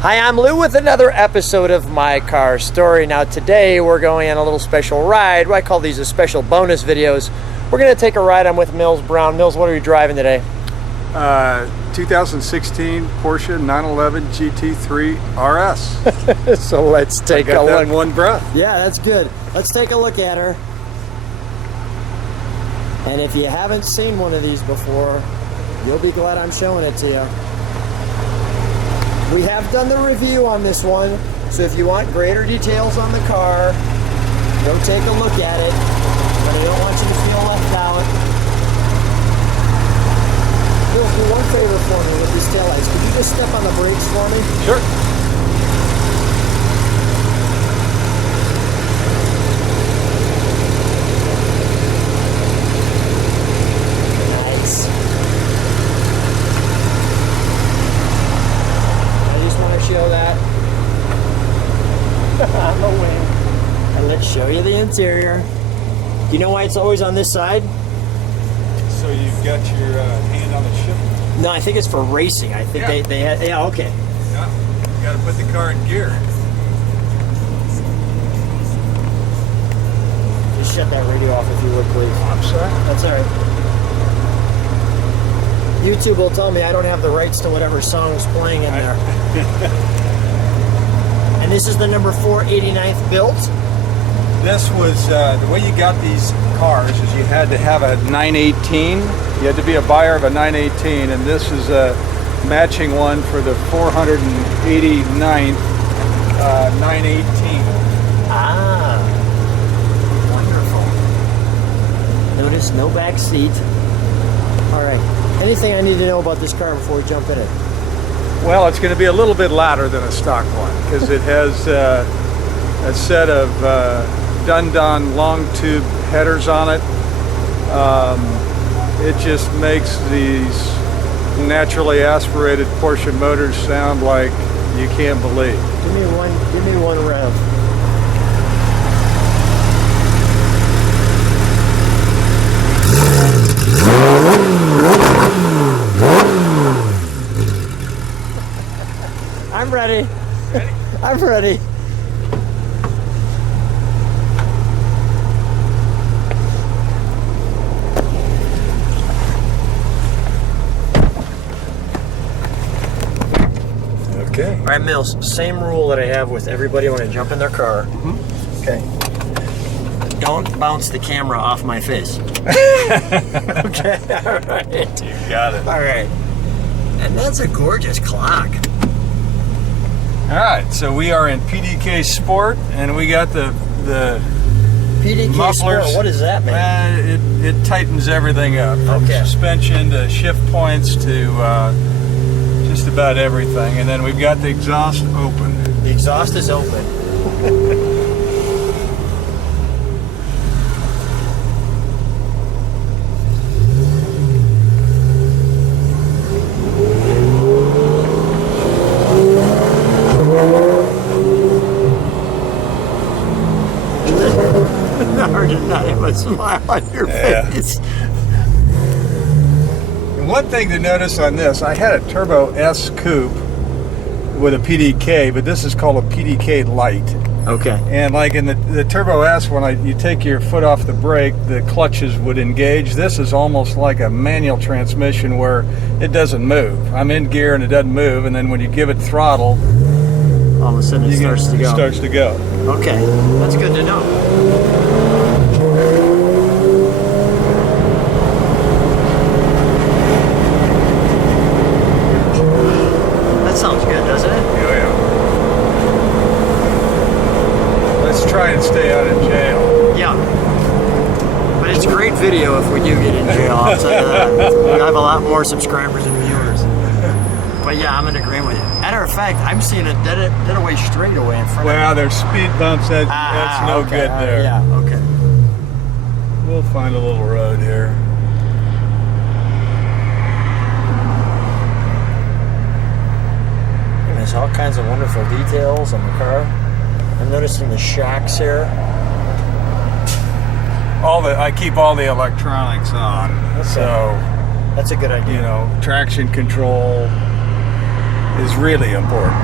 Hi, I'm Lou with another episode of My Car Story. Now today we're going on a little special ride. I call these a special bonus videos. We're going to take a ride. I'm with Mills Brown. Mills, what are you driving today? 2016 Porsche 911 GT3 RS. So let's take a look. In one breath. Yeah, that's good. Let's take a look at her. And if you haven't seen one of these before, you'll be glad I'm showing it to you. We have done the review on this one, so if you want greater details on the car, go take a look at it. But I don't want you to feel left out. Bill, do one favor for me with these taillights. Could you just step on the brakes for me? Sure. Nice. Show that on the wing, and let's show you the interior. Do you know why it's always on this side? So you've got your hand on the shift? No, I think it's for racing. I think they had, yeah, okay. Yeah, you got to put the car in gear. Just shut that radio off if you would, please. I'm sorry. That's all right. YouTube will tell me I don't have the rights to whatever song is playing in there. And this is the number 489th built? This was, the way you got these cars is you had to have a 918. You had to be a buyer of a 918, and this is a matching one for the 489th 918. Ah, wonderful. Notice no back seat. All right. Anything I need to know about this car before we jump in it? Well, it's going to be a little bit louder than a stock one because it has a set of Dundon long tube headers on it. It just makes these naturally aspirated Porsche motors sound like you can't believe. Give me one rev. I'm ready. Ready? I'm ready. Okay. All right, Mills, same rule that I have with everybody when I jump in their car. Mm-hmm. Okay. Don't bounce the camera off my face. Okay, all right. You got it. All right. And that's a gorgeous clock. All right, so we are in PDK Sport, and we got the PDK mufflers. Sport, what does that mean? It tightens everything up, from Okay. suspension to shift points to just about everything. And then we've got the exhaust open. The exhaust is open. Hard to not have a smile on your face. And one thing to notice on this, I had a Turbo S Coupe with a PDK, but this is called a PDK Lite. Okay. And like in the Turbo S, when you take your foot off the brake, the clutches would engage. This is almost like a manual transmission where it doesn't move. I'm in gear and it doesn't move, and then when you give it throttle, All of a sudden it starts to go. It starts to go. Okay, that's good to know. That sounds good, doesn't it? Oh, yeah. Let's try and stay out of jail. Yeah. But it's great video if we do get in jail, I'll tell you that. We have a lot more subscribers and viewers. But yeah, I'm in agreement with you. Matter of fact, I'm seeing a dead away straightaway in front of me. Well, there's speed bumps. That's no okay, good there. Yeah, okay. We'll find a little road here. And there's all kinds of wonderful details on the car. I'm noticing the shocks here. I keep all the electronics on. Okay. So that's a good idea. You know, traction control is really important.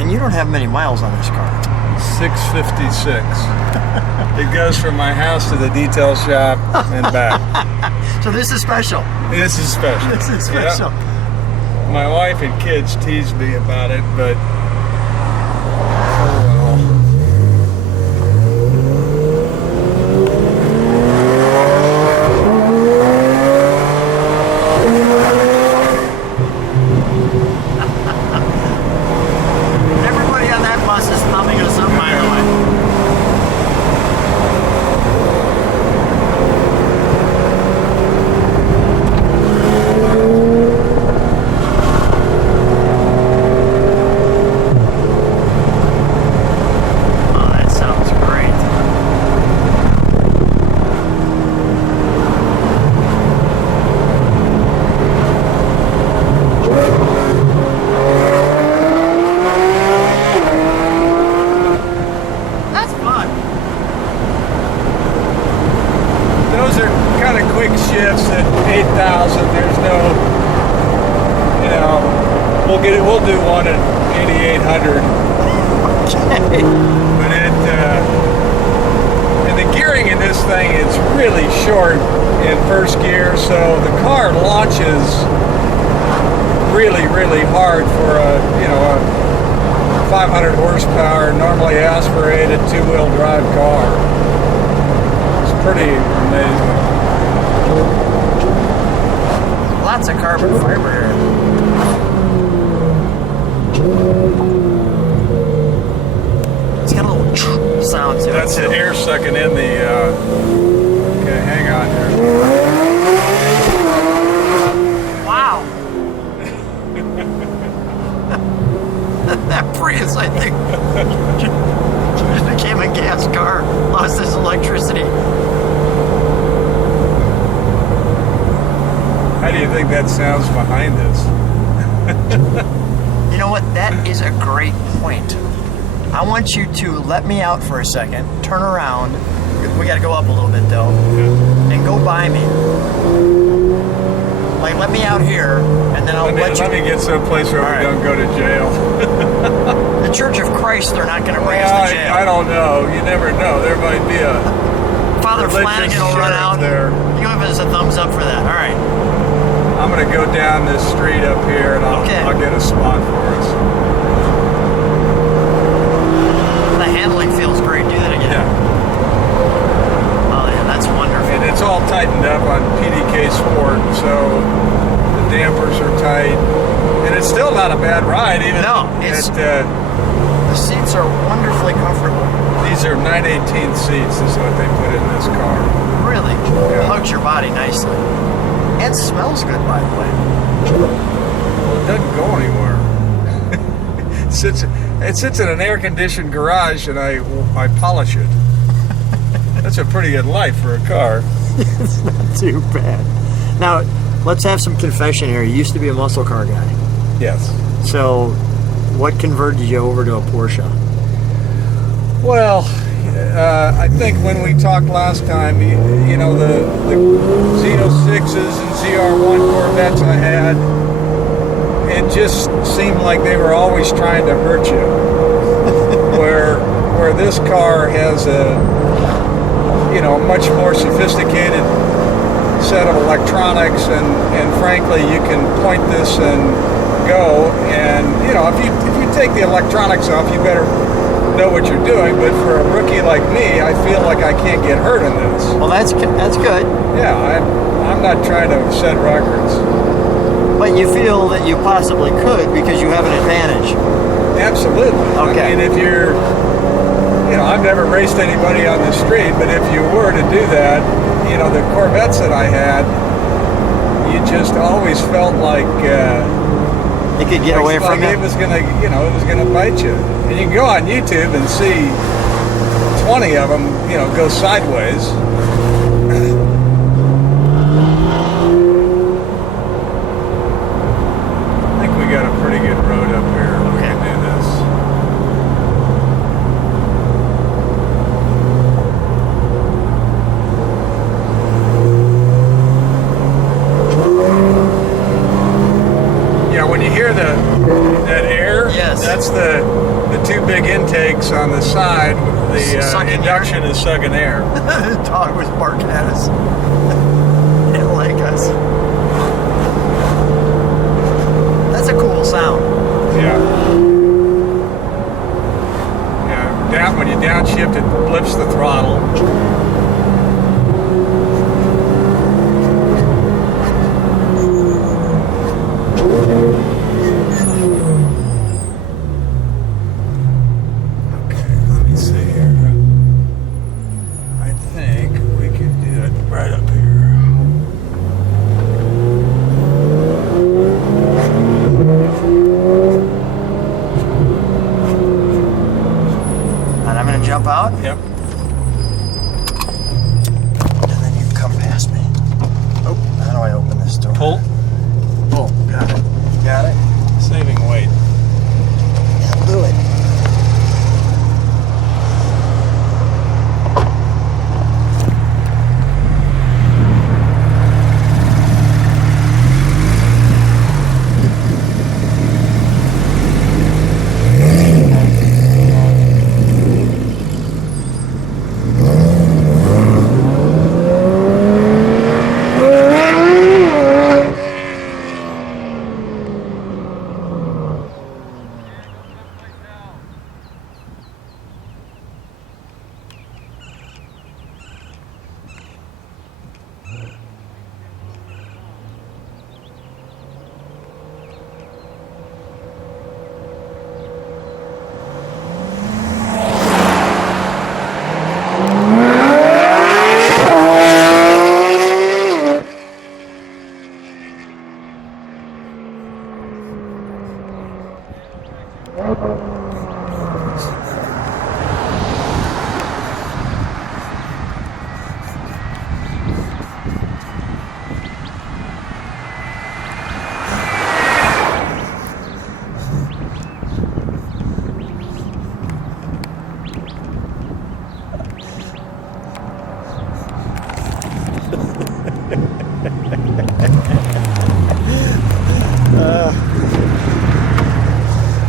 And you don't have many miles on this car. 656. It goes from my house to the detail shop and back. So this is special. This is special. This is special. Yeah. My wife and kids tease me about it, but oh well. Everybody on that bus is thumbing us up, by the way. Oh, that sounds great. That's fun. Those are kind of quick shifts at 8,000. There's no, you know, we'll do one at 8,800. Okay. But and the gearing in this thing is really short in first gear, so the car launches really, really hard for a 500 horsepower, normally aspirated two-wheel drive car. It's pretty amazing. Lots of carbon fiber here. It's got a little sound to it. That's the air sucking in the. Okay, hang on here. Wow. That Prius, I think, just became a gas car. Lost its electricity. How do you think that sounds behind us? You know what? That is a great point. I want you to let me out for a second, turn around. We got to go up a little bit though, and go by me. Like, let me out here, and then I'll let you. Let me get someplace where we don't go to jail. The Church of Christ, they're not going to bring us to jail. I don't know. You never know. There might be a Father Flanagan will run out there. You give us a thumbs up for that. All right. I'm going to go down this street up here, and I'll get a spot for us. The handling feels great. Do that again. Yeah. Oh, yeah, that's wonderful. And it's all tightened up on PDK Sport, so the dampers are tight. And it's still not a bad ride, even. No, the seats are wonderfully comfortable. These are 9/18 seats, is what they put in this car. Really? Yeah. Hugs your body nicely. And smells good, by the way. Well, it doesn't go anywhere. It sits in an air-conditioned garage, and I polish it. That's a pretty good life for a car. It's not too bad. Now, let's have some confession here. You used to be a muscle car guy. Yes. So, what converted you over to a Porsche? Well, I think when we talked last time, the Z06s and ZR1 Corvettes I had, it just seemed like they were always trying to hurt you. where this car has a much more sophisticated set of electronics, and frankly, you can point this and go. And if you take the electronics off, you better know what you're doing. But for a rookie like me, I feel like I can't get hurt in this. Well, that's good. Yeah, I'm not trying to set records. But you feel that you possibly could because you have an advantage. Absolutely. Okay. I mean, if you're, I've never raced anybody on the street, but if you were to do that, the Corvettes that I had, you just always felt like you could get away from it. It was gonna, it was gonna bite you. And you can go on YouTube and see 20 of them, go sideways. I think we got a pretty good road up here. We can do this. Yeah, when you hear that air, yes, that's the the two big intakes on the side. The Sucking induction is sucking air. The dog was barking at us. He didn't like us. That's a cool sound. Yeah. Yeah. Down when you downshift, it blips the throttle. Jump out? Yep. And then you come past me. Oh, how do I open this door? Pull. Oh, got it. Got it? Saving weight. That'll do it.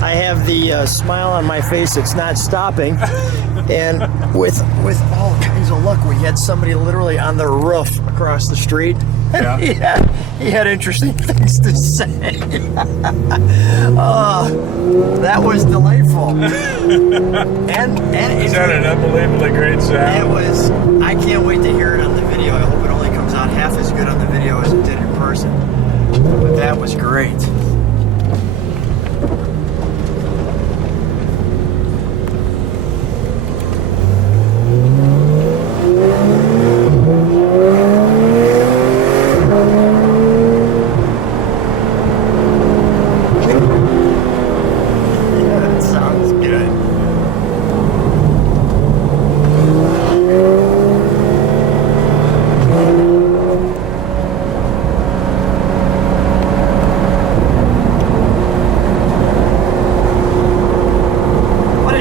I have the smile on my face. It's not stopping, and with all kinds of luck, we had somebody literally on the roof across the street. Yeah. he had interesting things to say. That was delightful. and Is that an unbelievably great sound? it was. I can't wait to hear it on the video. I hope it only comes out half as good on the video as it did in person. But that was great.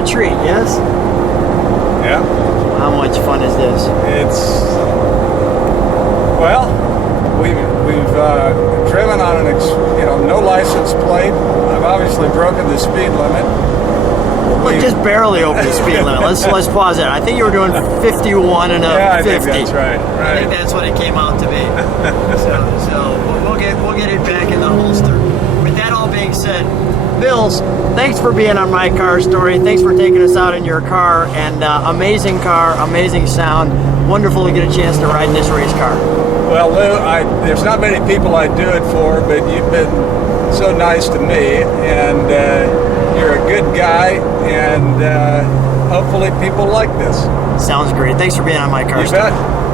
Treat, yes? Yeah. How much fun is this? It's, well, we've driven on no license plate. I've obviously broken the speed limit. Look, just barely over the speed limit. Let's pause it. I think you were doing 51 and a 50. Yeah, I think that's right. I think that's what it came out to be. so we'll get it back in the holster. With that all being said, Bills, thanks for being on My Car Story. Thanks for taking us out in your car. And amazing car, amazing sound. Wonderful to get a chance to ride in this race car. Well, Lou, there's not many people I'd do it for, but you've been so nice to me, and you're a good guy, and hopefully people like this. Sounds great. Thanks for being on My Car Story. You bet.